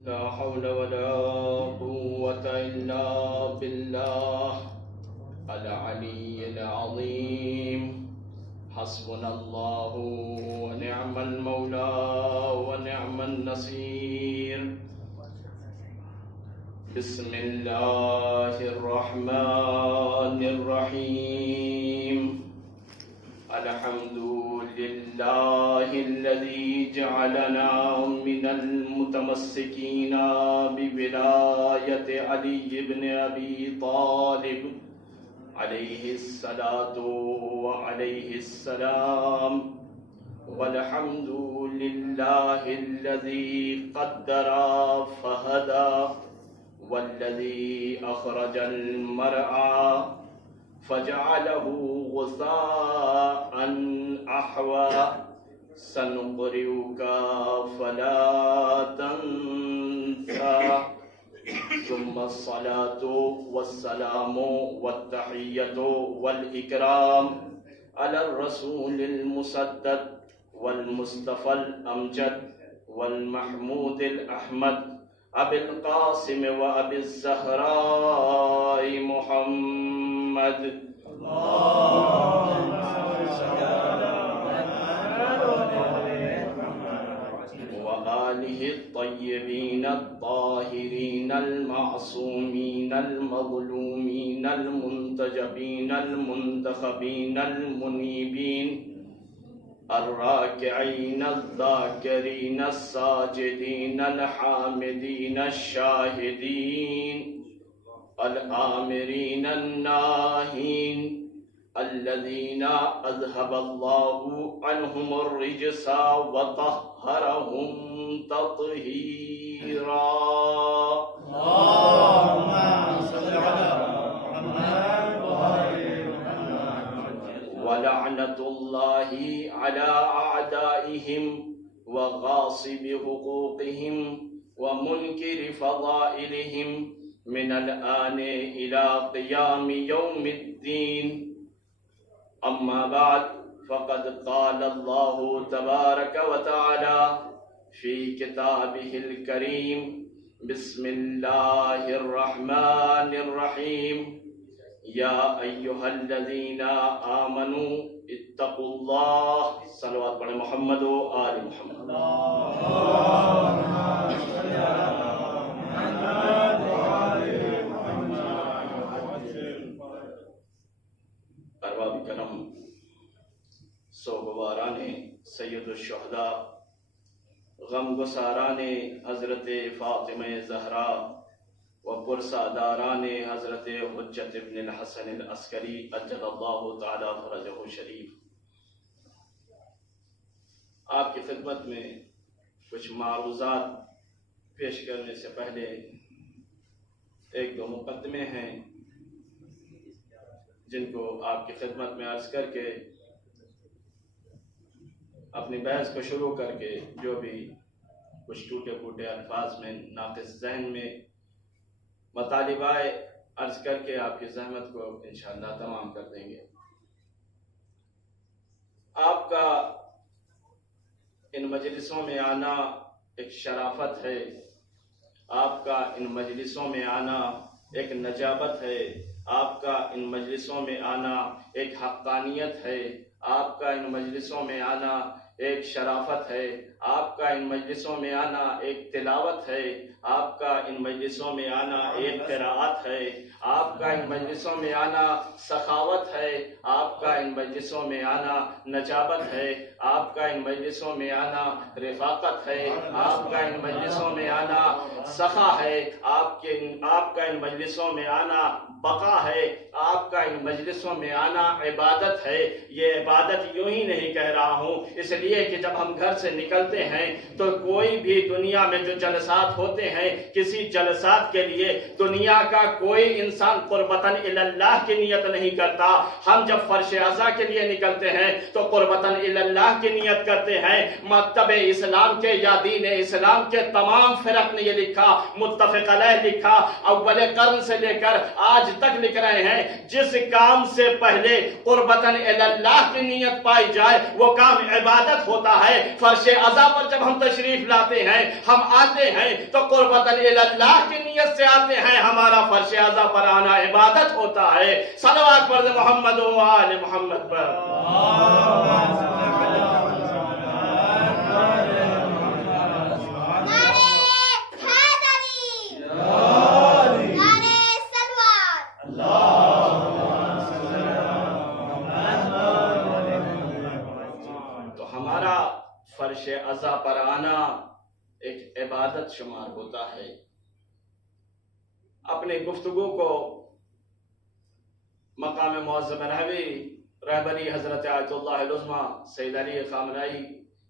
لا حول ولا قوة إلا بالله العلي العظيم. حسبنا الله ونعم المولى ونعم النصير. بسم الله الرحمن الرحيم. الحمد لله الذي جعلنا من المتمسكين بولاية علي بن أبي طالب عليه الصلاة وعليه السلام. والحمد لله الذي قدر فهدى والذي أخرج المرعى فجعله غثاء أحوى. سنقرئك فلا تنسى. ثم الصلاة والسلام والتحية والإكرام على الرسول المسدد والمصطفى الأمجد والمحمود الأحمد أبي القاسم وأبي الزهراء محمد. اللهم صل على وآله الطيبين الطاهرين المعصومين المظلومين المنتجبين المنتخبين المنيبين الراكعين الذاكرين الساجدين الحامدين الشاهدين الآمرين الناهين الذين أذهب الله عنهم الرجس وطهرهم تطهيرا. اللهم صل على محمد وآل محمد. ولعنة الله على أعدائهم وغاصب حقوقهم ومنكر فضائلهم من الآن إلى قيام يوم الدين. أما بعد، فقد قال الله تبارك وتعالى في كتابه الكريم: بسم الله الرحمن الرحيم. يا أيها الذين آمنوا اتقوا الله. صلوات پڑھیں محمد و آل محمد. ارباب کرم، سوگواران سید الشہداء، غم گساران حضرت فاطمہ زہرا و پرساداران حضرت حجت ابن الحسن العسکری عجل اللہ تعالی فرجہ شریف، آپ کی خدمت میں کچھ معروضات پیش کرنے سے پہلے ایک دو مقدمے ہیں جن کو آپ کی خدمت میں عرض کر کے اپنی بحث کو شروع کر کے جو بھی کچھ ٹوٹے پھوٹے الفاظ میں ناقص ذہن میں مطالبہ عرض کر کے آپ کی زحمت کو انشاءاللہ تمام کر دیں گے. آپ کا ان مجلسوں میں آنا ایک شرافت ہے، آپ کا ان مجلسوں میں آنا ایک نجابت ہے، آپ کا ان مجلسوں میں آنا ایک حقانیت ہے، آپ کا ان مجلسوں میں آنا ایک شرافت ہے، آپ کا ان مجلسوں میں آنا ایک تلاوت ہے، آپ کا ان مجلسوں میں آنا ایک قراءت ہے، آپ کا ان مجلسوں میں آنا سخاوت ہے، آپ کا ان مجلسوں میں آنا نجابت ہے، آپ کا ان مجلسوں میں آنا رفاقت ہے، آپ کا ان مجلسوں میں آنا سخا ہے، آپ کا ان مجلسوں میں آنا بقا ہے، آپ کا ان مجلسوں میں آنا عبادت ہے. یہ عبادت یوں ہی نہیں کہہ رہا ہوں، اس لیے کہ جب ہم گھر سے نکلتے ہیں تو کوئی بھی دنیا میں جو جلسات ہوتے ہیں، کسی جلسات کے لیے دنیا کا کوئی انسان قربتاً اللہ کی نیت نہیں کرتا. ہم جب فرش عزا کے لیے نکلتے ہیں تو قربتاً اللہ کی نیت کرتے ہیں. مکتب اسلام کے یا دین اسلام کے تمام فرق نے یہ لکھا، متفق علیہ لکھا، اول قرن سے لے کر آج تک لکھ رہے ہیں جس کام سے پہلے قربتاً اللہ کی نیت پائی جائے وہ کام عبادت ہوتا ہے۔ فرش عزا پر جب ہم تشریف لاتے ہیں، ہم آتے ہیں تو قربتاً اللہ کی نیت سے آتے ہیں، ہمارا فرش عزا پر آنا عبادت ہوتا ہے۔ صلوات پڑھ دیں محمد و آل محمد پر۔ فرش عزا پر آنا ایک عبادت شمار ہوتا ہے۔ اپنی گفتگو کو مقام معظم رہبری حضرت آیت اللہ العظمیٰ سید علی خامنائی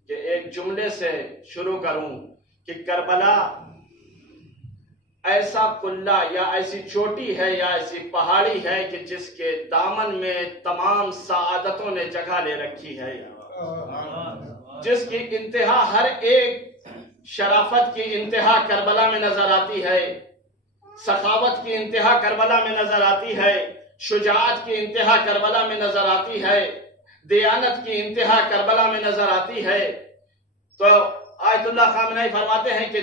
کے ایک جملے سے شروع کروں کہ کربلا ایسا قلعہ یا ایسی چوٹی ہے یا ایسی پہاڑی ہے کہ جس کے دامن میں تمام سعادتوں نے جگہ لے رکھی ہے، جس کی انتہا ہر ایک شرافت کی انتہا کربلا میں نظر آتی ہے، سخاوت کی انتہا کربلا میں نظر آتی ہے، شجاعت کی انتہا کربلا میں نظر آتی ہے، دیانت کی انتہا کربلا میں نظر آتی ہے۔ تو آیت اللہ خامنائی فرماتے ہیں کہ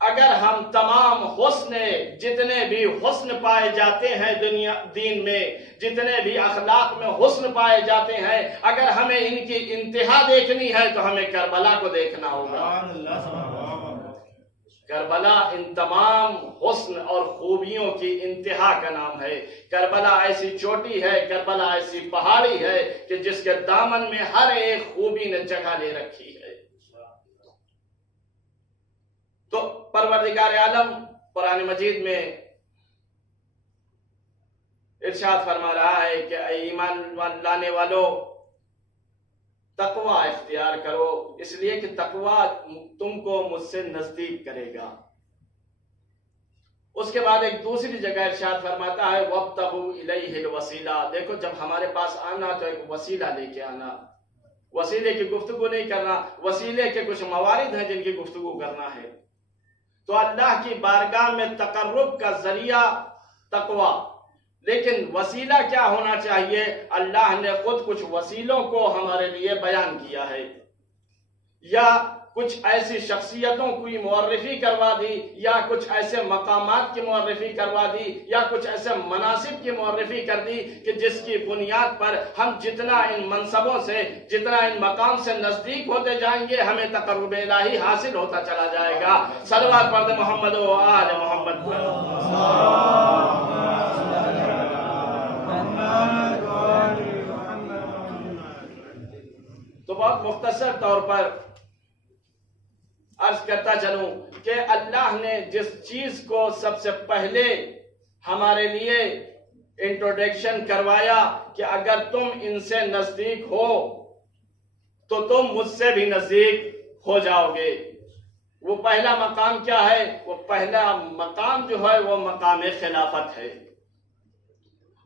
اگر ہم تمام حسن، جتنے بھی حسن پائے جاتے ہیں دین میں، جتنے بھی اخلاق میں حسن پائے جاتے ہیں، اگر ہمیں ان کی انتہا دیکھنی ہے تو ہمیں کربلا کو دیکھنا ہوگا۔ کربلا ان تمام حسن اور خوبیوں کی انتہا کا نام ہے۔ کربلا ایسی چوٹی ہے، کربلا ایسی پہاڑی ہے کہ جس کے دامن میں ہر ایک خوبی نے جگہ لے رکھی ہے۔ تو پروردگار عالم قرآن مجید میں ارشاد فرما رہا ہے کہ اے ایمان لانے والو تقوی اختیار کرو، اس لیے کہ تقوی تم کو مجھ سے نزدیک کرے گا۔ اس کے بعد ایک دوسری جگہ ارشاد فرماتا ہے وَابْتَغُوا إِلَيْهِ الْوَسِيلَةَ، دیکھو جب ہمارے پاس آنا تو ایک وسیلہ لے کے آنا، وسیلے کی گفتگو نہیں کرنا، وسیلے کے کچھ موارد ہیں جن کی گفتگو کرنا ہے۔ تو اللہ کی بارگاہ میں تقرب کا ذریعہ تقوی، لیکن وسیلہ کیا ہونا چاہیے؟ اللہ نے خود کچھ وسیلوں کو ہمارے لیے بیان کیا ہے، یا کچھ ایسی شخصیتوں کی معرفی کروا دی، یا کچھ ایسے مقامات کی معرفی کروا دی، یا کچھ ایسے مناصب کی معرفی کر دی کہ جس کی بنیاد پر ہم جتنا ان منصبوں سے، جتنا ان مقام سے نزدیک ہوتے جائیں گے، ہمیں تقرب الہی حاصل ہوتا چلا جائے گا۔ صلوات پڑھ دیں محمد و آل محمد پر۔ تو بہت مختصر طور پر عرض کرتا چلوں کہ اللہ نے جس چیز کو سب سے پہلے ہمارے لیے انٹروڈکشن کروایا کہ اگر تم ان سے نزدیک ہو تو تم مجھ سے بھی نزدیک ہو جاؤ گے، وہ پہلا مقام کیا ہے؟ وہ پہلا مقام جو ہے وہ مقام خلافت ہے۔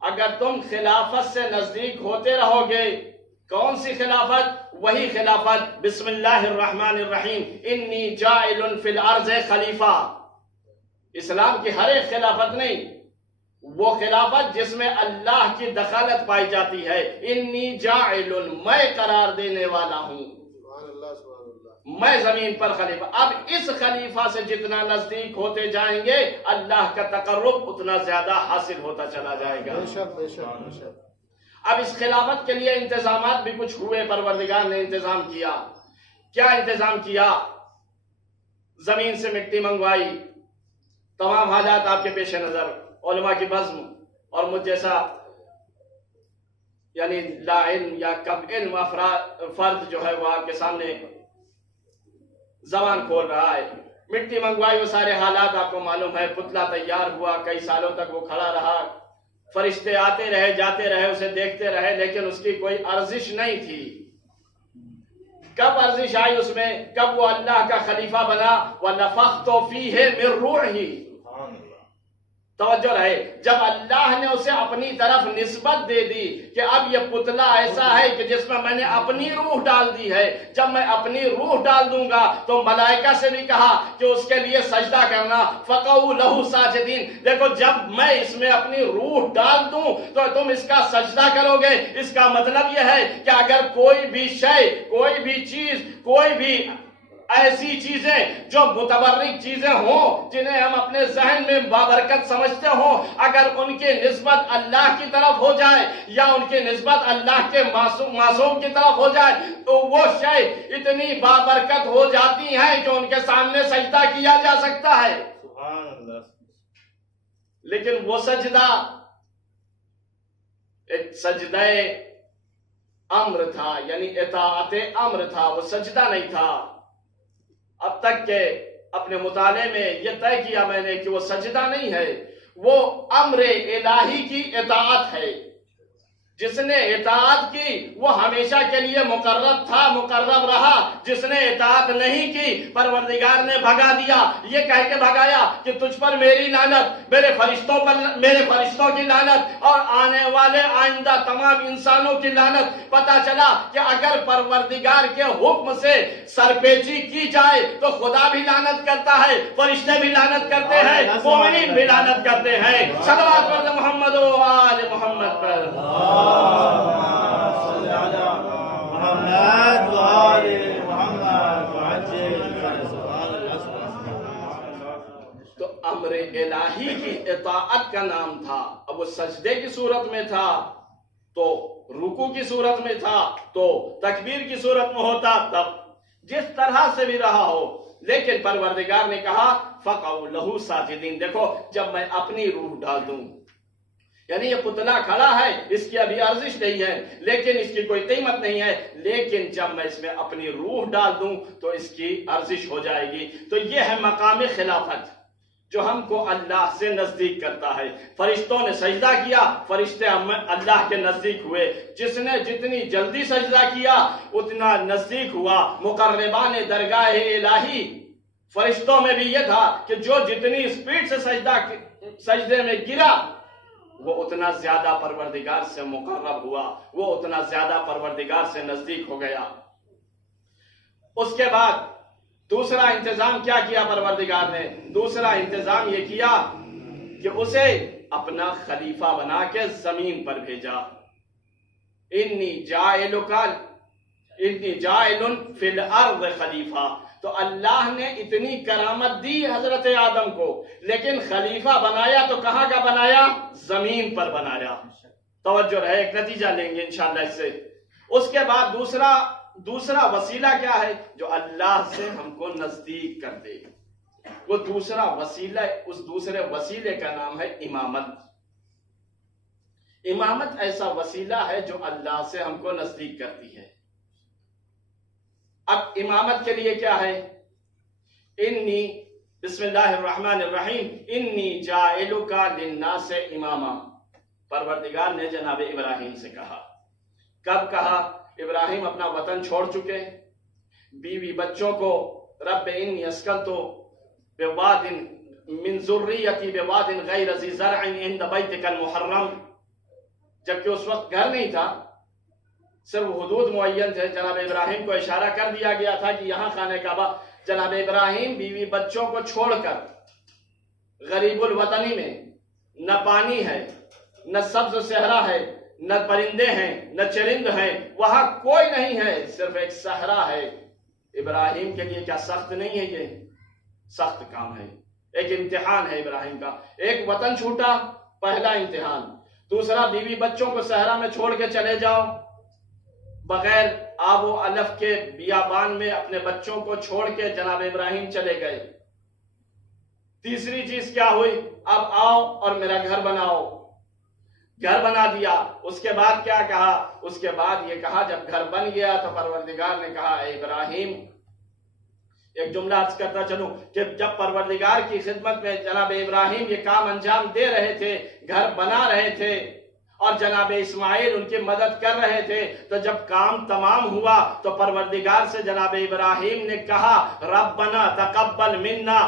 اگر تم خلافت سے نزدیک ہوتے رہو گے، کون سی خلافت؟ وہی خلافت بسم اللہ الرحمن الرحیم انی جاعل فی الارض خلیفہ، اسلام کی ہر ایک خلافت نہیں، وہ خلافت جس میں اللہ کی دخالت پائی جاتی ہے۔ انی جاعل، میں قرار دینے والا ہوں، میں زمین پر خلیفہ۔ اب اس خلیفہ سے جتنا نزدیک ہوتے جائیں گے اللہ کا تقرب اتنا زیادہ حاصل ہوتا چلا جائے گا۔ اب اس خلافت کے لیے انتظامات بھی کچھ ہوئے، پروردگار نے انتظام کیا۔ کیا انتظام کیا؟ زمین سے مٹی منگوائی، تمام حاجات آپ کے پیش نظر، علماء کی بزم، اور مجھ جیسا یعنی لا علم یا کم علم فرد جو ہے وہ آپ کے سامنے زبان کھول رہا ہے۔ مٹی منگوائی، وہ سارے حالات آپ کو معلوم ہے، پتلا تیار ہوا، کئی سالوں تک وہ کھڑا رہا، فرشتے آتے رہے جاتے رہے، اسے دیکھتے رہے، لیکن اس کی کوئی ارزش نہیں تھی۔ کب ارزش آئی اس میں؟ کب وہ اللہ کا خلیفہ بنا؟ وَنَفَخْتُ فِيهِ مِن رُوحِي، توجہ رہے، جب اللہ نے اسے اپنی طرف نسبت دے دی کہ اب یہ پتلا ایسا ہے کہ جس میں نے اپنی روح ڈال دی ہے، جب میں اپنی روح ڈال دوں گا تو ملائکہ سے بھی کہا کہ اس کے لیے سجدہ کرنا، فَقَعُوا لَهُ سَاجِدِينَ۔ دیکھو جب میں اس میں اپنی روح ڈال دوں تو تم اس کا سجدہ کرو گے۔ اس کا مطلب یہ ہے کہ اگر کوئی بھی شے، کوئی بھی چیز، کوئی بھی ایسی چیزیں جو متبرک چیزیں ہوں، جنہیں ہم اپنے ذہن میں بابرکت سمجھتے ہوں، اگر ان کی نسبت اللہ کی طرف ہو جائے یا ان کی نسبت اللہ کے معصوم کی طرف ہو جائے تو وہ شے اتنی بابرکت ہو جاتی ہیں کہ ان کے سامنے سجدہ کیا جا سکتا ہے۔ سبحان اللہ۔ لیکن وہ سجدہ ایک سجدہ امر تھا، یعنی اطاعت امر تھا، وہ سجدہ نہیں تھا۔ اب تک کہ اپنے مطالعے میں یہ طے کیا میں نے کہ وہ سجدہ نہیں ہے، وہ امر الہی کی اطاعت ہے۔ جس نے اطاعت کی وہ ہمیشہ کے لیے مقرب تھا، مقرب رہا۔ جس نے اطاعت نہیں کی پروردگار نے بھگا دیا، یہ کہہ کے بھگایا کہ تجھ پر میری لعنت، میرے فرشتوں کی لعنت اور آنے والے آئندہ تمام انسانوں کی لعنت۔ پتہ چلا کہ اگر پروردگار کے حکم سے سرپیچی کی جائے تو خدا بھی لعنت کرتا ہے، فرشتے بھی لعنت کرتے ہیں، مومنین بھی لعنت کرتے ہیں۔ صلوات پڑھ محمد و آل محمد پر۔ تو امر الہی کی اطاعت کا نام تھا۔ اب وہ سجدے کی صورت میں تھا تو رکوع کی صورت میں تھا تو تکبیر کی صورت میں ہوتا، تب جس طرح سے بھی رہا ہو، لیکن پروردگار نے کہا فَقَعُوا لَهُ سَاجِدِينَ۔ دیکھو جب میں اپنی روح ڈال دوں، یعنی یہ پتلا کھڑا ہے، اس کی ابھی ارزش نہیں ہے، لیکن اس کی کوئی قیمت نہیں ہے، لیکن جب میں اس میں اپنی روح ڈال دوں تو اس کی ارزش ہو جائے گی۔ تو یہ ہے مقام خلافت جو ہم کو اللہ سے نزدیک کرتا ہے۔ فرشتوں نے سجدہ کیا، فرشتے اللہ کے نزدیک ہوئے۔ جس نے جتنی جلدی سجدہ کیا اتنا نزدیک ہوا مقربان درگاہ الہی۔ فرشتوں میں بھی یہ تھا کہ جو جتنی سپیڈ سے سجدے میں گرا وہ اتنا زیادہ پروردگار سے مقرب ہوا، وہ اتنا زیادہ پروردگار سے نزدیک ہو گیا۔ اس کے بعد دوسرا انتظام کیا کیا پروردگار نے؟ دوسرا انتظام یہ کیا کہ اسے اپنا خلیفہ بنا کے زمین پر بھیجا۔ انی جاعل فی الارض خلیفہ۔ تو اللہ نے اتنی کرامت دی حضرت آدم کو، لیکن خلیفہ بنایا تو کہاں کا بنایا؟ زمین پر بنایا۔ توجہ رہے، ایک نتیجہ لیں گے انشاءاللہ اس سے۔ اس کے بعد دوسرا وسیلہ کیا ہے جو اللہ سے ہم کو نزدیک کر دے؟ وہ دوسرا وسیلہ، اس دوسرے وسیلے کا نام ہے امامت۔ امامت ایسا وسیلہ ہے جو اللہ سے ہم کو نزدیک کرتی ہے۔ اب امامت کے لیے کیا ہے؟ بسم اللہ الرحمن الرحیم، انی جاعلک للناس اماما۔ پروردگار نے جناب ابراہیم سے کہا۔ کب کہا؟ ابراہیم اپنا وطن چھوڑ چکے، بیوی بچوں کو رب انی اسکنت بواد من ذریتی بواد غیر ذی زرع عند بیتک المحرم، جبکہ اس وقت گھر نہیں تھا، صرف حدود معین تھے۔ جناب ابراہیم کو اشارہ کر دیا گیا تھا کہ یہاں خانہ کعبہ۔ جناب ابراہیم بیوی بچوں کو چھوڑ کر غریب الوطنی میں، نہ پانی ہے، نہ سبز صحرا ہے، نہ پرندے ہیں، نہ چرند ہیں، وہاں کوئی نہیں ہے، صرف ایک صحرا ہے۔ ابراہیم کے لیے کیا سخت نہیں ہے؟ یہ سخت کام ہے، ایک امتحان ہے ابراہیم کا۔ ایک وطن چھوٹا، پہلا امتحان۔ دوسرا بیوی بچوں کو صحرا میں چھوڑ کے چلے جاؤ، بغیر آب و علف کے بیابان میں اپنے بچوں کو چھوڑ کے جناب ابراہیم چلے گئے۔ تیسری چیز کیا ہوئی؟ اب آؤ اور میرا گھر بناؤ۔ گھر بنا دیا۔ اس کے بعد کیا کہا؟ اس کے بعد یہ کہا، جب گھر بن گیا تو پروردگار نے کہا اے ابراہیم، ایک جملہ عرض کرتا چلوں کہ جب پروردگار کی خدمت میں جناب ابراہیم یہ کام انجام دے رہے تھے، گھر بنا رہے تھے اور جناب اسماعیل ان کی مدد کر رہے تھے، تو جب کام تمام ہوا تو پروردگار سے جناب ابراہیم نے کہا ربنا تقبل منا،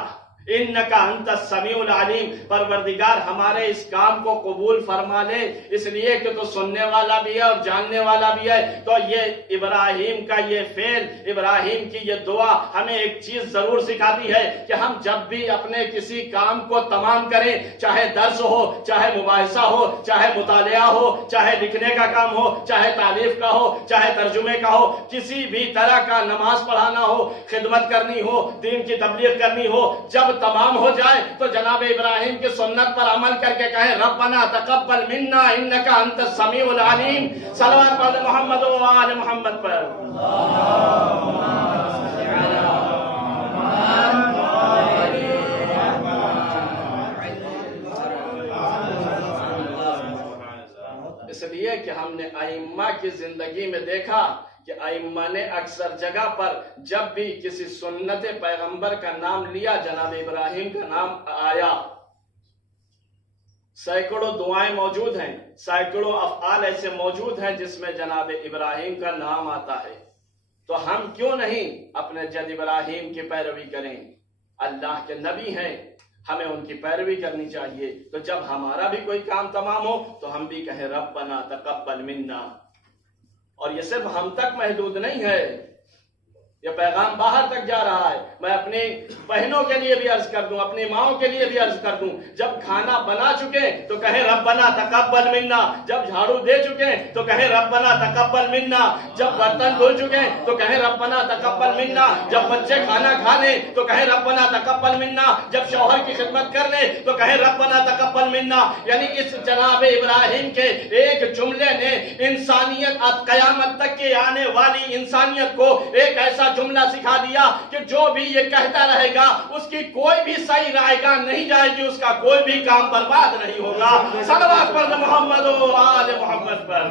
انکا انت السمیع العلیم، پروردگار ہمارے اس کام کو قبول فرما لے، اس لیے کہ تو سننے والا بھی ہے اور جاننے والا بھی ہے۔ تو یہ ابراہیم کا یہ فعل، ابراہیم کی یہ دعا ہمیں ایک چیز ضرور سکھاتی ہے کہ ہم جب بھی اپنے کسی کام کو تمام کریں، چاہے درس ہو، چاہے مباحثہ ہو، چاہے مطالعہ ہو، چاہے لکھنے کا کام ہو، چاہے تعلیف کا ہو، چاہے ترجمے کا ہو، کسی بھی طرح کا، نماز پڑھانا ہو، خدمت کرنی ہو، دین کی تبلیغ کرنی ہو، جب تمام ہو جائے تو جناب ابراہیم کی سنت پر عمل کر کے کہیں ربنا تقبل منا انکا انت السمیع العلیم۔ صلوات پڑھ محمد و آل محمد پر۔ اس لیے کہ ہم نے ائمہ کی زندگی میں دیکھا کہ ائمہ نے اکثر جگہ پر جب بھی کسی سنت پیغمبر کا نام لیا، جناب ابراہیم کا نام آیا۔ سینکڑوں دعائیں موجود ہیں، سینکڑوں افعال ایسے موجود ہیں جس میں جناب ابراہیم کا نام آتا ہے۔ تو ہم کیوں نہیں اپنے جد ابراہیم کی پیروی کریں؟ اللہ کے نبی ہیں، ہمیں ان کی پیروی کرنی چاہیے۔ تو جب ہمارا بھی کوئی کام تمام ہو تو ہم بھی کہیں ربنا تقبل منا۔ اور یہ صرف ہم تک محدود نہیں ہے، یہ پیغام باہر تک جا رہا ہے۔ میں اپنی بہنوں کے لیے بھی عرض کر دوں، اپنی ماؤں کے لیے بھی عرض کر دوں، جب کھانا بنا چکے تو کہیں ربنا تقبل منا، جب جھاڑو دے چکے تو کہیں ربنا تقبل منا، جب برتن دھل چکے تو کہیں ربنا تقبل منا، جب بچے کھانا کھا لیں تو کہیں ربنا تقبل منا، جب شوہر کی خدمت کر لیں تو کہیں ربنا تقبل منا۔ یعنی اس جناب ابراہیم کے ایک جملے نے انسانیت، قیامت تک کے آنے والی انسانیت کو ایک ایسا جملہ سکھا دیا کہ جو بھی یہ کہتا رہے گا اس کی کوئی بھی صحیح رائے گاہ نہیں جائے گی، اس کا کوئی بھی کام برباد نہیں ہوگا۔ صلوات پڑھ محمد و آل محمد پر۔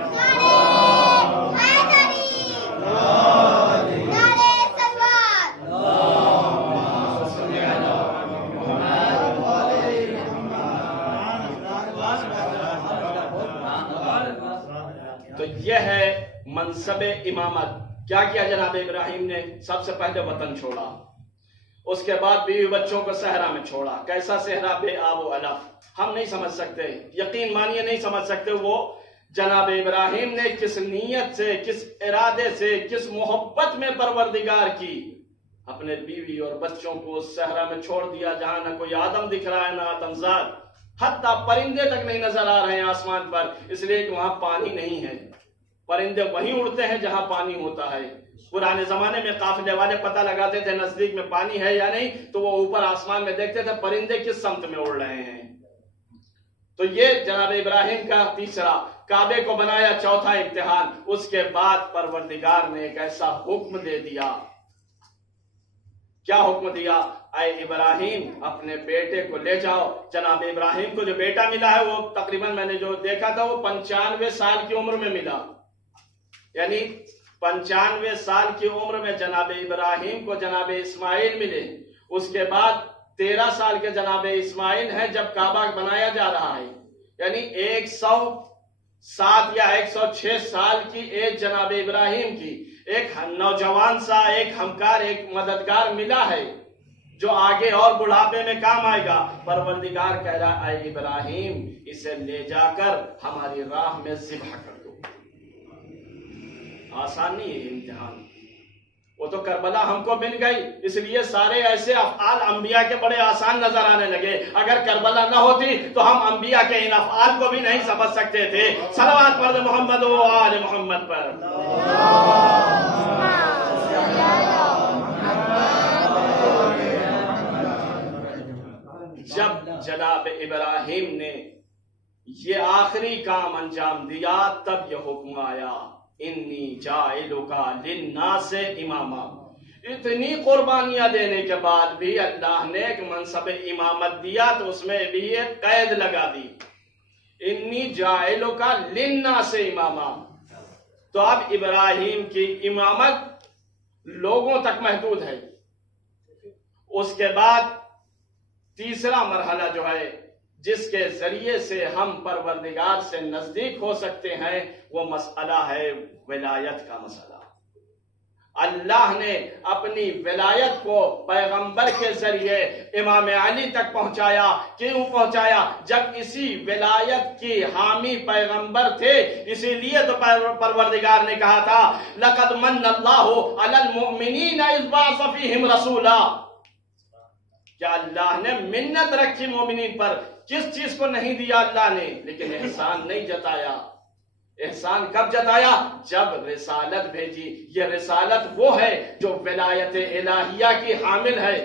تو یہ ہے منصب امامت۔ کیا کیا جناب ابراہیم نے؟ سب سے پہلے وطن چھوڑا، اس کے بعد بیوی بچوں کو صحرا میں چھوڑا۔ کیسا صحرا؟ بے آب و علف، ہم نہیں سمجھ سکتے، یقین مانیے نہیں سمجھ سکتے وہ جناب ابراہیم نے کس نیت سے، کس ارادے سے، کس محبت میں پروردگار کی اپنے بیوی اور بچوں کو اس صحرا میں چھوڑ دیا جہاں نہ کوئی آدم دکھ رہا ہے، نہ آدمزاد، حتیٰ پرندے تک نہیں نظر آ رہے ہیں آسمان پر، اس لیے کہ وہاں پانی نہیں ہے۔ پرندے وہیں اڑتے ہیں جہاں پانی ہوتا ہے۔ پرانے زمانے میں قافلے والے پتہ لگاتے تھے نزدیک میں پانی ہے یا نہیں، تو وہ اوپر آسمان میں دیکھتے تھے پرندے کس سمت میں اڑ رہے ہیں۔ تو یہ جناب ابراہیم کا تیسرا، کعبے کو بنایا، چوتھا امتحان۔ اس کے بعد پروردگار نے ایک ایسا حکم دے دیا۔ کیا حکم دیا؟ اے ابراہیم اپنے بیٹے کو لے جاؤ۔ جناب ابراہیم کو جو بیٹا ملا ہے وہ تقریباً میں نے جو دیکھا تھا وہ 95 سال کی عمر میں ملا، یعنی 95 سال کی عمر میں جناب ابراہیم کو جناب اسماعیل ملے۔ اس کے بعد 13 سال کے جناب اسماعیل ہیں جب کعبہ بنایا جا رہا ہے، یعنی 107 یا 106 سال کی ایج جناب ابراہیم کی۔ ایک نوجوان سا، ایک ہمکار، ایک مددگار ملا ہے جو آگے اور بڑھاپے میں کام آئے گا۔ پروردگار کہہ رہا ہے اے ابراہیم اسے لے جا کر ہماری راہ میں ذبح کر دو۔ آسان نہیں ہے امتحان، وہ تو کربلا ہم کو مل گئی، اس لیے سارے ایسے افعال انبیاء کے بڑے آسان نظر آنے لگے۔ اگر کربلا نہ ہوتی تو ہم انبیاء کے ان افعال کو بھی نہیں سمجھ سکتے تھے۔ صلوات پڑھ محمد و آل محمد پر۔ جب جناب ابراہیم نے یہ آخری کام انجام دیا تب یہ حکم آیا انی جاعلک للناس اماما۔ اتنی قربانیاں دینے کے بعد بھی اللہ نے ایک منصب امامت دیا تو اس میں بھی ایک قید لگا دی، انی جاعلک للناس اماما۔ تو اب ابراہیم کی امامت لوگوں تک محدود ہے۔ اس کے بعد تیسرا مرحلہ جو ہے جس کے ذریعے سے ہم پروردگار سے نزدیک ہو سکتے ہیں وہ مسئلہ ہے ولایت کا مسئلہ۔ اللہ نے اپنی ولایت کو پیغمبر کے ذریعے امام علی تک پہنچایا. کیوں پہنچایا؟ جب اسی ولایت کی حامی پیغمبر تھے. اسی لیے تو پروردگار نے کہا تھا لَقَدْ مَنَّ اللَّهُ عَلَى الْمُؤْمِنِينَ إِذْ بَعَثَ فِيهِمْ رَسُولًا. کیا اللہ نے منت رکھی مومنین پر؟ کس چیز کو نہیں دیا اللہ نے؟ لیکن احسان نہیں جتایا. احسان کب جتایا؟ جب رسالت بھیجی. یہ رسالت وہ ہے جو ولایت الہیہ کی حامل ہے.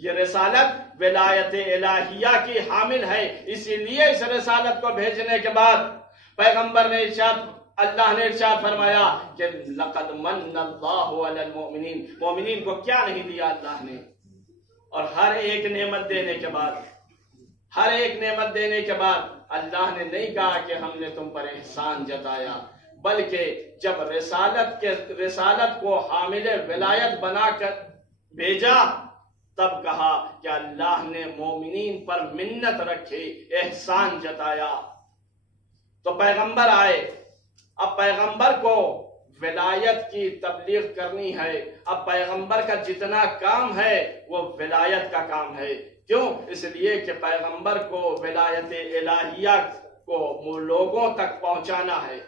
یہ رسالت ولایت الہیہ کی حامل ہے. اسی لیے اس رسالت کو بھیجنے کے بعد پیغمبر نے اللہ نے ارشاد فرمایا کہ لَقَدْ مَنَّ اللَّهُ عَلَى الْمُؤْمِنِينَ. مومنین کو کیا نہیں دیا اللہ نے؟ اور ہر ایک نعمت دینے کے بعد اللہ نے نہیں کہا کہ ہم نے تم پر احسان جتایا، بلکہ جب رسالت کو حامل ولایت بنا کر بھیجا تب کہا کہ اللہ نے مومنین پر منت رکھی، احسان جتایا. تو پیغمبر آئے. اب پیغمبر کو ولایت کی تبلیغ کرنی ہے. اب پیغمبر کا جتنا کام ہے وہ ولایت کا کام ہے. کیوں؟ اس لیے کہ پیغمبر کو ولایت الہیہ کو لوگوں تک پہنچانا ہے.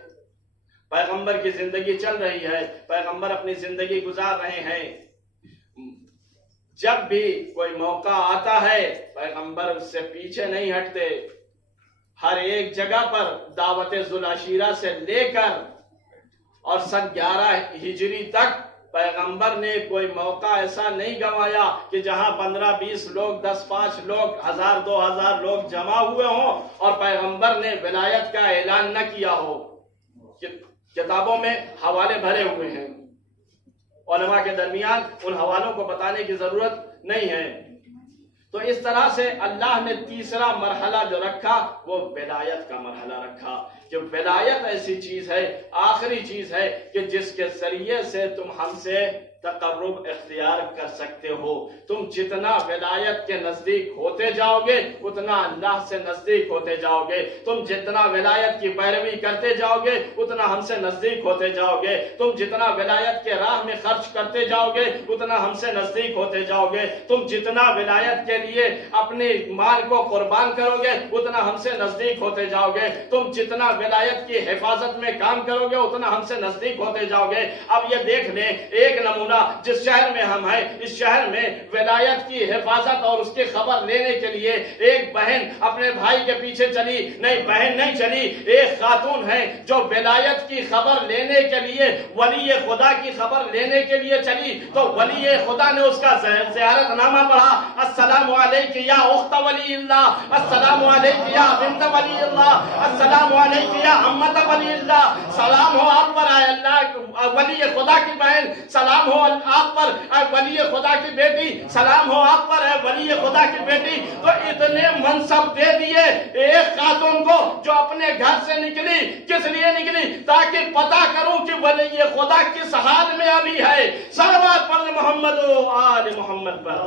پیغمبر کی زندگی چل رہی ہے، پیغمبر اپنی زندگی گزار رہے ہیں. جب بھی کوئی موقع آتا ہے پیغمبر اس سے پیچھے نہیں ہٹتے. ہر ایک جگہ پر دعوت ذوالعشیرہ سے لے کر اور سن 11 ہجری تک پیغمبر نے کوئی موقع ایسا نہیں گنوایا کہ جہاں 15-20 لوگ، 10-5 لوگ، 1000-2000 لوگ جمع ہوئے ہوں اور پیغمبر نے ولایت کا اعلان نہ کیا ہو. کتابوں میں حوالے بھرے ہوئے ہیں، علماء کے درمیان ان حوالوں کو بتانے کی ضرورت نہیں ہے. تو اس طرح سے اللہ نے تیسرا مرحلہ جو رکھا وہ ولایت کا مرحلہ رکھا کہ ولایت ایسی چیز ہے، آخری چیز ہے کہ جس کے ذریعے سے تم ہم سے تقرب اختیار کر سکتے ہو. تم جتنا ولایت کے نزدیک ہوتے جاؤ گے اتنا اللہ سے نزدیک ہوتے جاؤ گے. تم جتنا ولایت کی پیروی کرتے جاؤ گے اتنا ہم سے نزدیک ہوتے جاؤ گے. تم جتنا ولایت کے راہ میں خرچ کرتے جاؤ گے اتنا ہم سے نزدیک ہوتے جاؤ گے. تم جتنا ولایت کے لیے اپنے مال کو قربان کرو گے اتنا ہم سے نزدیک ہوتے جاؤ گے. تم جتنا ولایت کی حفاظت میں کام کرو گے اتنا ہم سے نزدیک ہوتے جاؤ گے. اب یہ دیکھ لیں ایک نمونہ، جس شہر میں ہم ہیں اس شہر میں ولایت کی حفاظت اور اس کی خبر لینے کے لیے ایک بہن اپنے بھائی کے پیچھے چلی. نہیں، بہن نہیں چلی، ایک خاتون ہے جو ولایت کی خبر لینے کے لیے، ولی خدا کی خبر لینے کے لیے چلی. تو ولی خدا نے اس کا زیارت نامہ پڑھا. السلام علیک یا اخت ولی اللہ، السلام علیک یا بنت ولی اللہ، السلام علیک یا امت ولی اللہ. سلام ہو آپ پر اے اللہ ولی خدا کی بہن، سلام ہو آپ پر اے ولی خدا کی بیٹی، سلام ہو آپ پر اے ولی خدا کی بیٹی. تو اتنے منصب دے دیے ایک خاتون کو جو اپنے گھر سے نکلی. کس لیے نکلی؟ تاکہ پتہ کروں کہ ولی خدا کس حال میں ابھی ہے. صلوات پڑھ محمد و آل محمد پر.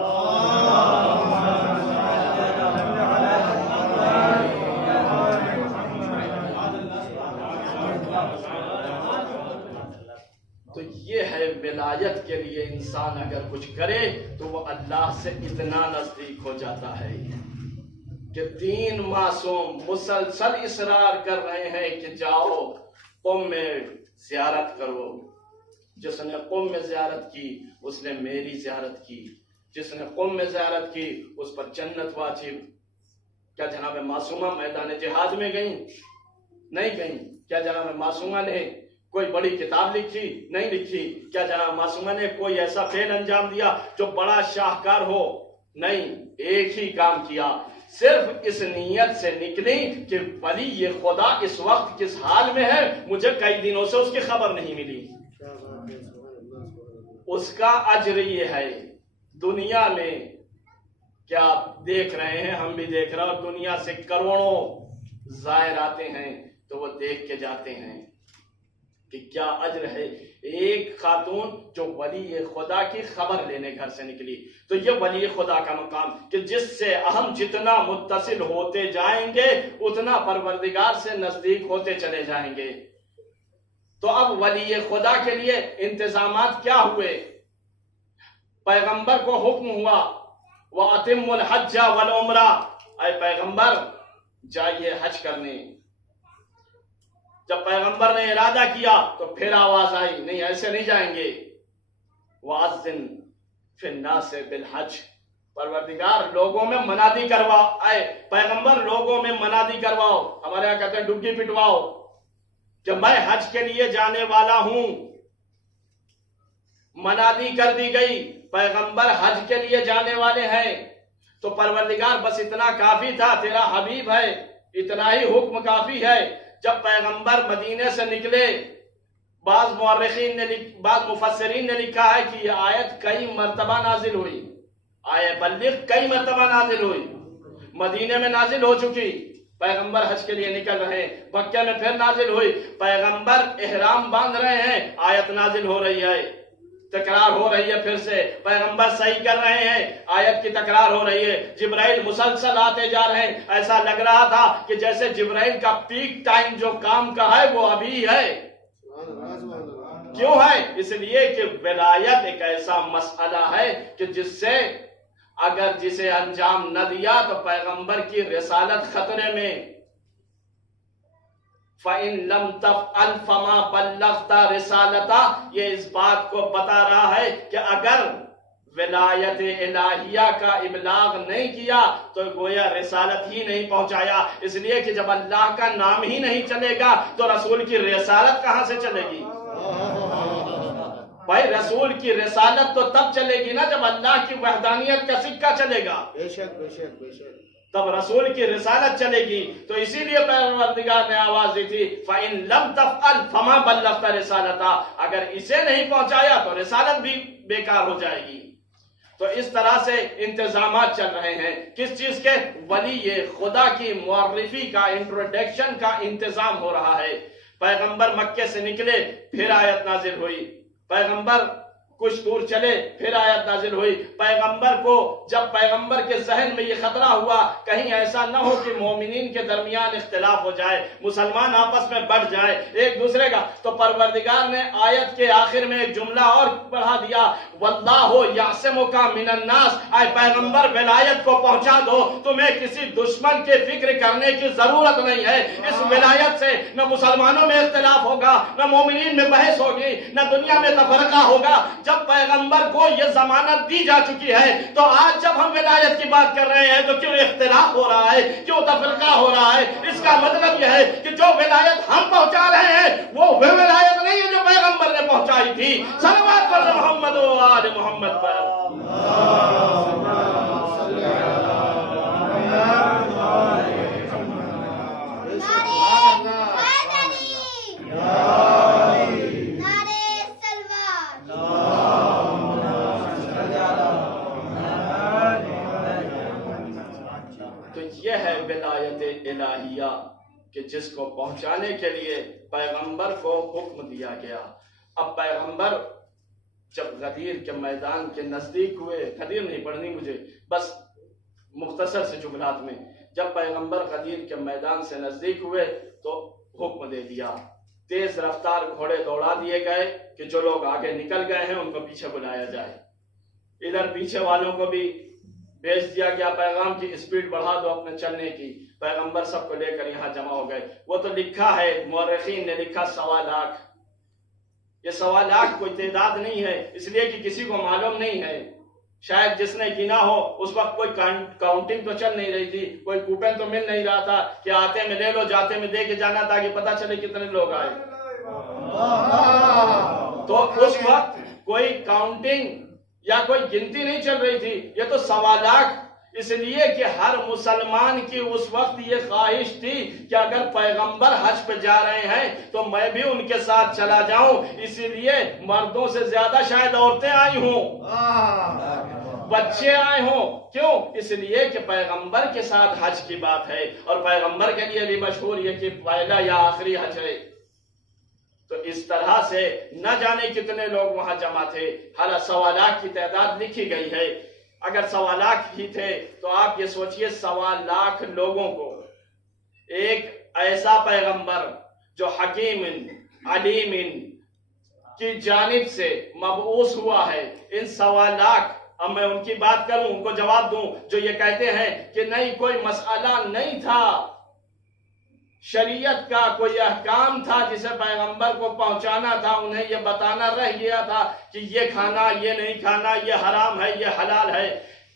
تو یہ ہے ولایت کے لیے انسان اگر کچھ کرے تو وہ اللہ سے اتنا نزدیک ہو جاتا ہے کہ 3 معصوم مسلسل اصرار کر رہے ہیں کہ جاؤ قم میں زیارت کرو. جس نے قم میں زیارت کی اس نے میری زیارت کی، جس نے قم میں زیارت کی اس پر جنت واجب. کیا جناب معصومہ میدان جہاد میں گئیں؟ نہیں گئیں. کیا جناب معصومہ نے کوئی بڑی کتاب لکھی؟ نہیں لکھی. کیا جناب معصومہ نے کوئی ایسا فعل انجام دیا جو بڑا شاہکار ہو؟ نہیں. ایک ہی کام کیا، صرف اس نیت سے نکلی کہ ولی خدا اس وقت کس حال میں ہے، مجھے کئی دنوں سے اس کی خبر نہیں ملی. اس کا اجر یہ ہے. دنیا میں کیا دیکھ رہے ہیں، ہم بھی دیکھ رہے ہیں، دنیا سے کروڑوں زائر آتے ہیں تو وہ دیکھ کے جاتے ہیں کہ کیا اجر ہے. ایک خاتون جو ولی خدا کی خبر لینے گھر سے نکلی. تو یہ ولی خدا کا مقام کہ جس سے ہم جتنا متصل ہوتے جائیں گے اتنا پروردگار سے نزدیک ہوتے چلے جائیں گے. تو اب ولی خدا کے لیے انتظامات کیا ہوئے؟ پیغمبر کو حکم ہوا وَأَتِمُّ الْحَجَّ وَالْعُمْرَةَ، اے پیغمبر جائیے حج کرنے۔ جب پیغمبر نے ارادہ کیا تو پھر آواز آئی نہیں ایسے نہیں جائیں گے۔ وَأَذِّن فِي النَّاسِ بِالْحَجِّ، پروردگار لوگوں میں منادی کرواؤ، اے پیغمبر لوگوں میں منادی کرواؤ، ہمارے یہاں کہتے ہیں ڈگی پٹواؤ کہ میں حج کے لیے جانے والا ہوں۔ منادی کر دی گئی پیغمبر حج کے لیے جانے والے ہیں، تو پروردگار بس اتنا کافی تھا، تیرا حبیب ہے، اتنا ہی حکم کافی ہے۔ جب پیغمبر مدینے سے نکلے، بعض مفسرین نے لکھا ہے کہ یہ آیت کئی مرتبہ نازل ہوئی، آیت بلغ کئی مرتبہ نازل ہوئی، مدینے میں نازل ہو چکی، پیغمبر حج کے لیے نکل رہے ہیں، مکہ میں پھر نازل ہوئی، پیغمبر احرام باندھ رہے ہیں، آیت نازل ہو رہی ہے، تکرار ہو رہی ہے، پھر سے پیغمبر صحیح کر رہے ہیں، آیت کی تکرار ہو رہی ہے، جبرائیل مسلسل آتے جا رہے ہیں، ایسا لگ رہا تھا کہ جیسے جبرائیل کا پیک ٹائم جو کام کا ہے وہ ابھی ہے۔ کیوں ہے؟ اس لیے کہ ولایت ایک ایسا مسئلہ ہے کہ جس سے اگر جسے انجام نہ دیا تو پیغمبر کی رسالت خطرے میں۔ فَإِن لَمْ تَفْعَلْ فَمَا بَلَّغْتَ رِسَالَتَهُ، یہ اس بات کو بتا رہا ہے کہ اگر ولایت الہیہ کا ابلاغ نہیں کیا تو گویا رسالت ہی نہیں پہنچایا۔ اس لیے کہ جب اللہ کا نام ہی نہیں چلے گا تو رسول کی رسالت کہاں سے چلے گی؟ بھائی رسول کی رسالت تو تب چلے گی نا جب اللہ کی وحدانیت کا سکہ چلے گا، بے شک بے شک بے شک، تب رسول کی رسالت چلے گی۔ تو اسی لیے پروردگار نے آواز دی تھی فَإِن لَمْ تَفْعَلْ فَمَا بَلَّغْتَ رِسَالَتَهُ، اگر اسے نہیں پہنچایا تو رسالت بھی بیکار ہو جائے گی۔ تو اس طرح سے انتظامات چل رہے ہیں، کس چیز کے؟ ولی خدا کی معرفی کا، انٹروڈکشن کا انتظام ہو رہا ہے۔ پیغمبر مکے سے نکلے، پھر آیت نازل ہوئی، پیغمبر کچھ دور چلے، پھر آیت نازل ہوئی۔ پیغمبر کو جب پیغمبر کے ذہن میں یہ خطرہ ہوا کہیں ایسا نہ ہو کہ مومنین کے درمیان اختلاف ہو جائے، مسلمان آپس میں بڑھ جائے ایک دوسرے کا، تو پروردگار نے آیت کے آخر میں ایک جملہ اور بڑھا دیا وَاللَّهُ يَعْصِمُكَ مِنَ النَّاسِ، اے پیغمبر ولایت کو پہنچا دو، تمہیں کسی دشمن کے فکر کرنے کی ضرورت نہیں ہے۔ اس ولایت سے نہ مسلمانوں میں اختلاف ہوگا، نہ مومنین میں بحث ہوگی، نہ دنیا میں تفرقہ ہوگا۔ جب پیغمبر کو یہ ضمانت دی جا چکی ہے تو آج جب ہم ولایت کی بات کر رہے ہیں تو کیوں اختلاف ہو رہا ہے، کیوں تفرقہ ہو رہا ہے؟ اس کا مطلب یہ ہے کہ جو ولایت ہم پہنچا رہے ہیں وہ ولایت نہیں ہے جو پیغمبر نے پہنچائی تھی۔ صلوات پر محمد و آل محمد پر۔ ولایت الہیہ کہ جس کو پہنچانے کے لیے پیغمبر کو حکم دیا گیا۔ اب پیغمبر جب غدیر کے میدان کے نزدیک ہوئے، غدیر نہیں پڑھنی مجھے، بس مختصر سے جملات میں، جب پیغمبر غدیر کے میدان سے نزدیک ہوئے تو حکم دے دیا، تیز رفتار گھوڑے دوڑا دیے گئے کہ جو لوگ آگے نکل گئے ہیں ان کو پیچھے بلایا جائے، ادھر پیچھے والوں کو بھی بھیج دیا گیا پیغام کی اسپیڈ بڑھا دو اپنے چلنے کی۔ پیغمبر سب کو لے کر یہاں جمع ہو گئے۔ وہ تو لکھا ہے، مورخین نے لکھا 1.25 لاکھ، یہ 1.25 لاکھ کوئی تعداد نہیں ہے، اس لیے کہ کسی کو معلوم نہیں ہے، شاید جس نے گنا ہو اس وقت کوئی کاؤنٹنگ تو چل نہیں رہی تھی، کوئی کوپن تو مل نہیں رہا تھا کہ آتے میں لے لو جاتے میں دے کے جانا تاکہ پتہ چلے کتنے لوگ آئے۔ تو اس وقت کوئی کاؤنٹنگ یا کوئی گنتی نہیں چل رہی تھی، یہ تو 1.25 لاکھ، اس لیے کہ ہر مسلمان کی اس وقت یہ خواہش تھی کہ اگر پیغمبر حج پہ جا رہے ہیں تو میں بھی ان کے ساتھ چلا جاؤں، اسی لیے مردوں سے زیادہ شاید عورتیں آئی ہوں، بچے آئے ہوں، کیوں؟ اس لیے کہ پیغمبر کے ساتھ حج کی بات ہے، اور پیغمبر کے لیے بھی مشہور یہ کہ پہلا یا آخری حج ہے۔ تو اس طرح سے نہ جانے کتنے لوگ وہاں جمع تھے، حالانکہ 1.25 لاکھ کی تعداد لکھی گئی ہے۔ اگر 1.25 لاکھ ہی تھے تو آپ یہ سوچئے 1.25 لاکھ لوگوں کو ایک ایسا پیغمبر جو حکیم علیم کی جانب سے مبعوث ہوا ہے۔ ان سوالات، اب میں ان کی بات کروں، ان کو جواب دوں جو یہ کہتے ہیں کہ نہیں کوئی مسئلہ نہیں تھا، شریعت کا کوئی احکام تھا جسے پیغمبر کو پہنچانا تھا، انہیں یہ بتانا رہ گیا تھا کہ یہ کھانا، یہ نہیں کھانا، یہ حرام ہے، یہ حلال ہے۔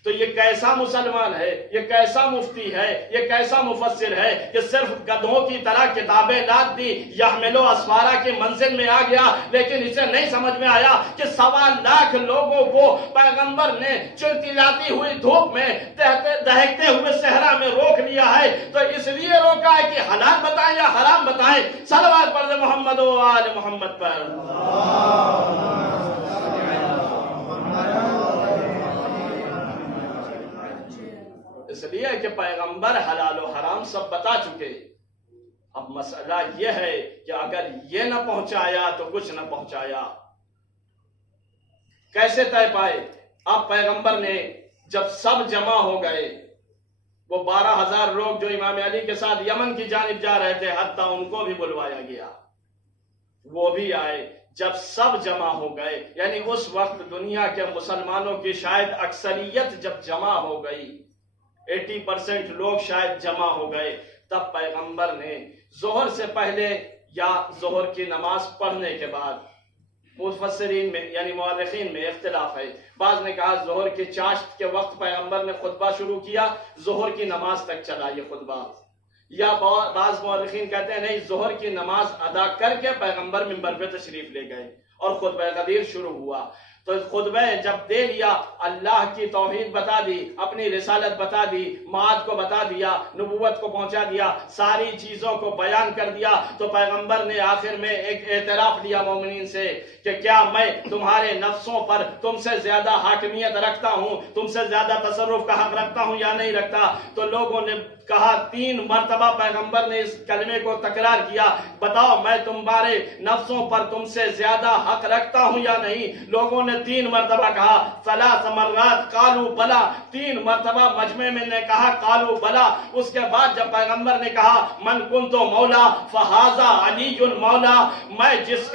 تو یہ کیسا مسلمان ہے، یہ کیسا مفتی ہے، یہ کیسا مفسر ہے کہ صرف گدھوں کی طرح کتابیں لاد دی، یحملو اسفارا کی منزل میں آ گیا، لیکن اسے نہیں سمجھ میں آیا کہ 1.25 لاکھ لوگوں کو پیغمبر نے چلچلاتی ہوئی دھوپ میں، دہکتے ہوئے صحرا میں روک لیا ہے۔ تو اس لیے روکا ہے کہ حلال بتائیں یا حرام بتائیں۔ صلوات پڑھ دے محمد و آل محمد پر۔ اس لیے کہ پیغمبر حلال و حرام سب بتا چکے۔ اب مسئلہ یہ ہے کہ اگر یہ نہ پہنچایا تو کچھ نہ پہنچایا۔ کیسے طے پائے؟ اب پیغمبر نے جب سب جمع ہو گئے، وہ 12,000 لوگ جو امام علی کے ساتھ یمن کی جانب جا رہے تھے، حتیٰ ان کو بھی بلوایا گیا، وہ بھی آئے۔ جب سب جمع ہو گئے، یعنی اس وقت دنیا کے مسلمانوں کی شاید اکثریت جب جمع ہو گئی، 80% لوگ شاید جمع ہو گئے، تب پیغمبر نے ظہر سے پہلے یا ظہر کی نماز پڑھنے کے بعد، مفسرین میں یعنی مورخین میں اختلاف ہے، بعض نے کہا ظہر کی چاشت کے وقت پیغمبر نے خطبہ شروع کیا، ظہر کی نماز تک چلا یہ خطبہ، یا بعض مورخین کہتے ہیں نہیں، ظہر کی نماز ادا کر کے پیغمبر منبر پہ تشریف لے گئے اور خطبہ غدیر شروع ہوا۔ تو خطبہ جب دے لیا، اللہ کی توحید بتا دی، اپنی رسالت بتا دی، معاد کو بتا دیا، نبوت کو پہنچا دیا، ساری چیزوں کو بیان کر دیا، تو پیغمبر نے آخر میں ایک اعتراف لیا مومنین سے کہ کیا میں تمہارے نفسوں پر تم سے زیادہ حاکمیت رکھتا ہوں، تم سے زیادہ تصرف کا حق رکھتا ہوں یا نہیں رکھتا؟ تو لوگوں نے کہا، 3 مرتبہ پیغمبر نے اس کلمے کو تکرار کیا، بتاؤ میں تمہارے نفسوں پر تم سے زیادہ حق رکھتا ہوں یا نہیں؟ لوگوں نے 3 مرتبہ کہا، 3 مرات قالوا بلا، 3 مرتبہ مجمع میں نے کہا قالوا بلا۔ اس کے بعد جب پیغمبر نے کہا من کنت مولا فہذا علی مولا، میں جس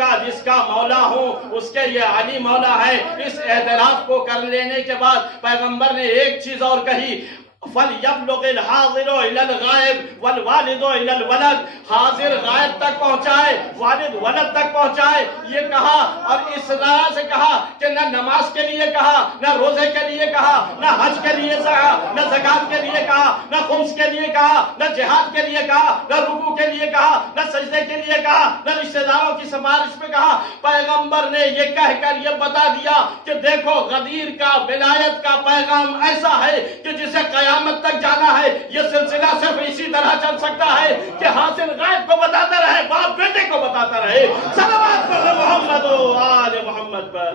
کا مولا ہوں اس کے یہ علی مولا ہے، اس اعتراف کو کر لینے کے بعد پیغمبر نے ایک چیز اور کہی، فَلْيَبْلُغِ الْحَاضِرُ إِلَى الْغَائِبِ وَالْوَالِدُ إِلَى الْوَلَدِ، حاضر غائب تک پہنچائے، والد ولد تک پہنچائے، یہ کہا۔ اور اس طرح سے کہا کہ نہ نماز کے لیے کہا، نہ روزے کے لیے کہا، نہ حج کے لیے کہا، نہ زکات کے لیے کہا، نہ خمس کے لیے کہا، نہ جہاد کے لیے کہا، نہ رکوع کے لیے کہا، نہ سجدے کے لیے کہا، نہ رشتہ داروں کی سفارش پہ کہا۔ پیغمبر نے یہ کہہ کر یہ بتا دیا کہ دیکھو غدیر کا ولایت کا پیغام ایسا ہے کہ جسے قیامت تک جانا ہے، یہ سلسلہ صرف اسی طرح چل سکتا ہے کہ حاصل غائب کو بتاتا رہے، باپ بیٹے کو بتاتا رہے۔ صلوات پر محمد و آل محمد پر۔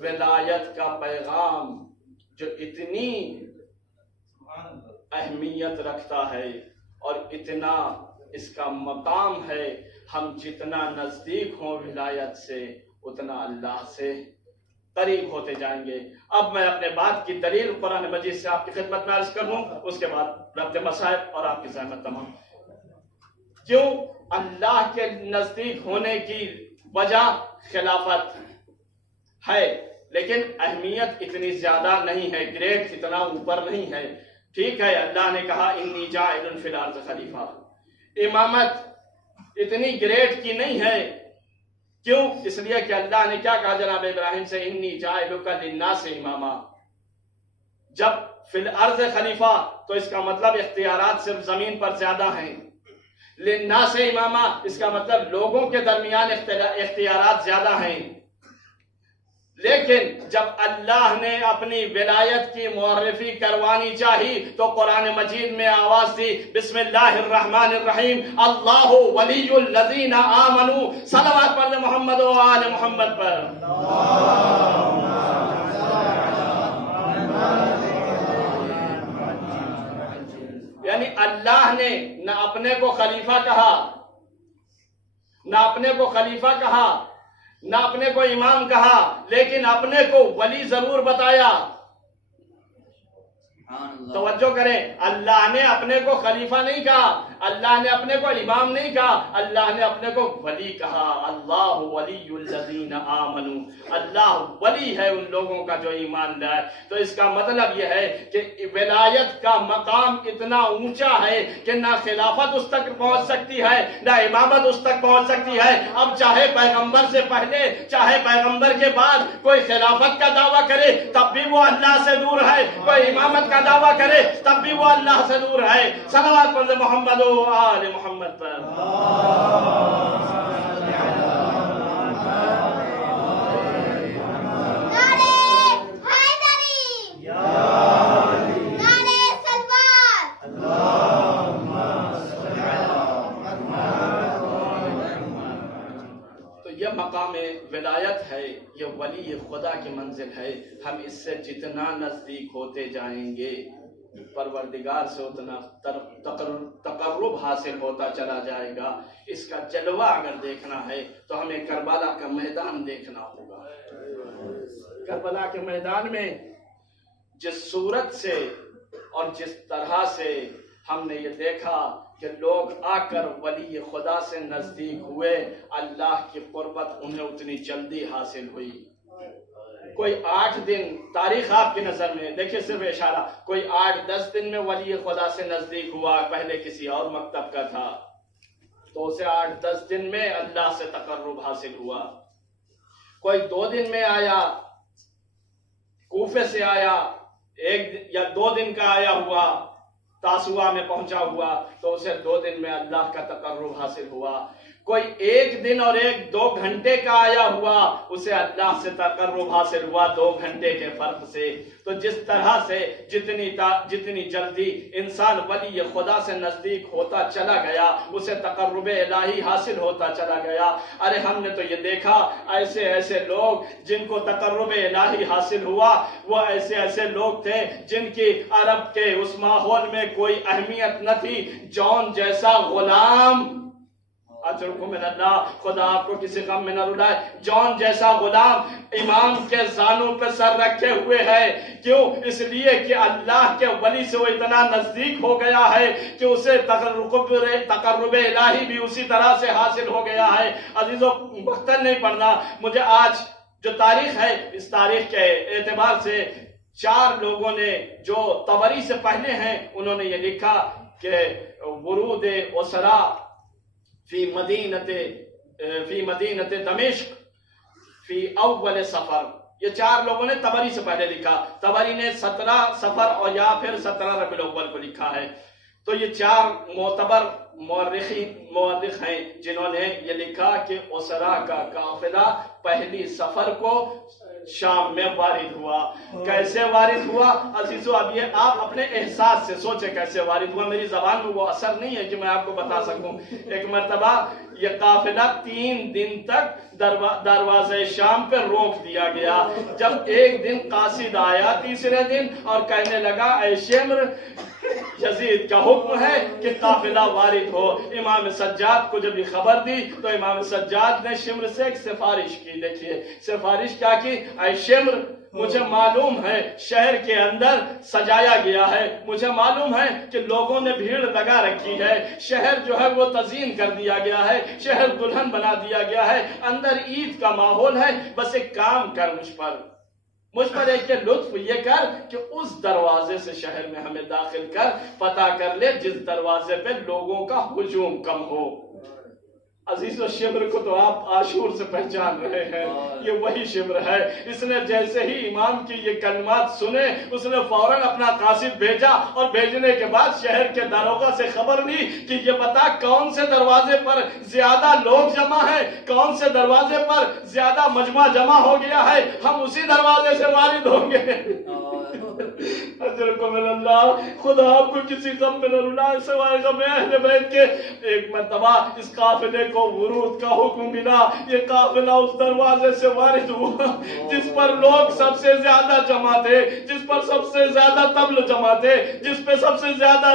ولایت کا پیغام جو اتنی اہمیت رکھتا ہے اور اتنا اس کا مقام ہے، ہم جتنا نزدیک ہوں ولایت سے اتنا اللہ سے قریب ہوتے جائیں گے۔ اب میں اپنے بات کی دلیل قرآن مجید سے آپ کی خدمت میں عرض کر دوں، اس کے بعد ربط مسائل اور آپ کی زحمت تمام۔ کیوں اللہ کے نزدیک ہونے کی وجہ خلافت ہے، لیکن اہمیت اتنی زیادہ نہیں ہے، گریڈ اتنا اوپر نہیں ہے۔ ٹھیک ہے، اللہ نے کہا انی جاعل فی الارض خلیفہ، امامت اتنی گریڈ کی نہیں ہے۔ کیوں؟ اس لیے کہ اللہ نے کیا کہا جناب ابراہیم سے، انی جاعلک للناس اماما۔ جب فی الارض خلیفہ تو اس کا مطلب اختیارات صرف زمین پر زیادہ ہیں، للناس اماما اس کا مطلب لوگوں کے درمیان اختیارات زیادہ ہیں۔ لیکن جب اللہ نے اپنی ولایت کی معرفی کروانی چاہی تو قرآن مجید میں آواز دی، بسم اللہ الرحمن الرحیم، اللہ ولی الذین آمنوا۔ صلوات پڑھ محمد و آل محمد پر۔ اللہ نے نہ اپنے کو خلیفہ کہا، نہ اپنے کو خلیفہ کہا، نہ اپنے کو امام کہا، لیکن اپنے کو ولی ضرور بتایا۔ توجہ کریں، اللہ نے اپنے کو خلیفہ نہیں کہا، اللہ نے اپنے کو امام نہیں کہا، اللہ نے اپنے کو ولی کہا۔ اللہ ولی الذین آمنوا، اللہ ولی ہے ان لوگوں کا جو ایمان لائے۔ تو اس کا مطلب یہ ہے کہ ولایت کا مقام اتنا اونچا ہے کہ نہ خلافت اس تک پہنچ سکتی ہے، نہ امامت اس تک پہنچ سکتی ہے۔ اب چاہے پیغمبر سے پہلے چاہے پیغمبر کے بعد کوئی خلافت کا دعویٰ کرے تب بھی وہ اللہ سے دور ہے، کوئی امامت کا دعویٰ کرے تب بھی وہ اللہ سے دور ہے۔ صلوات پڑھ محمد و آل محمد پر۔ تو یہ مقام ولایت ہے، یہ ولی خدا کی منزل ہے۔ ہم اس سے جتنا نزدیک ہوتے جائیں گے پروردگار سے اتنا تقرب حاصل ہوتا چلا جائے گا۔ اس کا جلوہ اگر دیکھنا ہے تو ہمیں کربلا کا میدان دیکھنا ہوگا۔ کربلا کے میدان میں جس صورت سے اور جس طرح سے ہم نے یہ دیکھا کہ لوگ آ کر ولی خدا سے نزدیک ہوئے، اللہ کی قربت انہیں اتنی جلدی حاصل ہوئی۔ کوئی 8 دن، تاریخ آپ کی نظر میں دیکھیں، صرف اشارہ، کوئی 8-10 دن میں ولی خدا سے نزدیک ہوا، پہلے کسی اور مکتب کا تھا تو اسے 8-10 دن میں اللہ سے تقرب حاصل ہوا۔ کوئی 2 دن میں آیا، کوفے سے آیا، 1 یا 2 دن کا آیا ہوا، تاسوعہ میں پہنچا ہوا تو اسے 2 دن میں اللہ کا تقرب حاصل ہوا۔ کوئی 1 دن اور 1-2 گھنٹے کا آیا ہوا، اسے اللہ سے تقرب حاصل ہوا 2 گھنٹے کے فرق سے۔ تو جس طرح سے جتنی جلدی انسان ولی خدا سے نزدیک ہوتا چلا گیا، اسے تقرب الہی حاصل ہوتا چلا گیا۔ ارے ہم نے تو یہ دیکھا ایسے ایسے لوگ جن کو تقرب الہی حاصل ہوا، وہ ایسے ایسے لوگ تھے جن کی عرب کے اس ماحول میں کوئی اہمیت نہ تھی۔ جون جیسا غلام، اجرکم من اللہ، خدا آپ کو کسی غم میں نہ رلائے، جون جیسا غلام امام کے زانوں پہ سر رکھے ہوئے ہے۔ کیوں؟ اس لیے کہ اللہ کے ولی سے وہ اتنا نزدیک ہو گیا ہے کہ اسے تقرب الہی بھی اسی طرح سے حاصل ہو گیا ہے۔ عزیزو، وقتاً نہیں پڑھنا، مجھے آج جو تاریخ ہے اس تاریخ کے اعتبار سے 4 لوگوں نے جو طبری سے پہلے ہیں انہوں نے یہ لکھا کہ ورود اسرا فی مدینت دمشق فی اول سفر۔ یہ 4 لوگوں نے طبری سے پہلے لکھا۔ طبری نے 17 سفر اور یا پھر 17 ربیع الاول کو لکھا ہے۔ تو یہ 4 معتبر مورخ ہیں جنہوں نے یہ لکھا کہ اسرا کا قافلہ پہلی سفر کو شام میں وارد ہوا۔ کیسے وارد ہوا عزیزو؟ اب یہ آپ اپنے احساس سے سوچیں کیسے وارد ہوا۔ میری زبان میں وہ اثر نہیں ہے کہ میں آپ کو بتا سکوں۔ ایک مرتبہ یہ قافلہ 3 دن تک دروازے شام پہ روک دیا گیا۔ جب ایک دن قاصد آیا تیسرے دن اور کہنے لگا اے شمر، یزید کا حکم ہے کہ قافلہ وارد ہو۔ امام سجاد کو جب یہ خبر دی تو امام سجاد نے شمر سے ایک سفارش کی۔ دیکھیے سفارش کیا کی، اے شمر، مجھے معلوم ہے شہر کے اندر سجایا گیا ہے، مجھے معلوم ہے کہ لوگوں نے بھیڑ لگا رکھی ہے، شہر جو ہے وہ تزئین کر دیا گیا ہے، شہر دلہن بنا دیا گیا ہے، اندر عید کا ماحول ہے، بس ایک کام کر مجھ پر ایک لطف یہ کر کہ اس دروازے سے شہر میں ہمیں داخل کر پتہ کر لے جس دروازے پہ لوگوں کا ہجوم کم ہو۔ عزیز و شمر کو تو آپ عاشور سے پہچان رہے ہیں، یہ وہی شمر ہے۔ اس نے جیسے ہی امام کی یہ کلمات سنے اس نے فوراً اپنا قاصد بھیجا اور بھیجنے کے بعد شہر کے داروغہ سے خبر لی کہ یہ بتا کون سے دروازے پر زیادہ لوگ جمع ہیں، کون سے دروازے پر زیادہ مجمع جمع ہو گیا ہے، ہم اسی دروازے سے وارد ہوں گے۔ اجرکم من اللہ، خدا آپ کو کسی غم میں نہ رلائے سوائے غم اہل بیت کے۔ ایک مرتبہ اس قافلے کو ورود کا حکم ملا، یہ قافلہ اس دروازے سے وارد ہوا جس پر لوگ سب سے زیادہ جمع تھے، جس پر سب سے زیادہ طبل جمع تھے، جس پہ سب سے زیادہ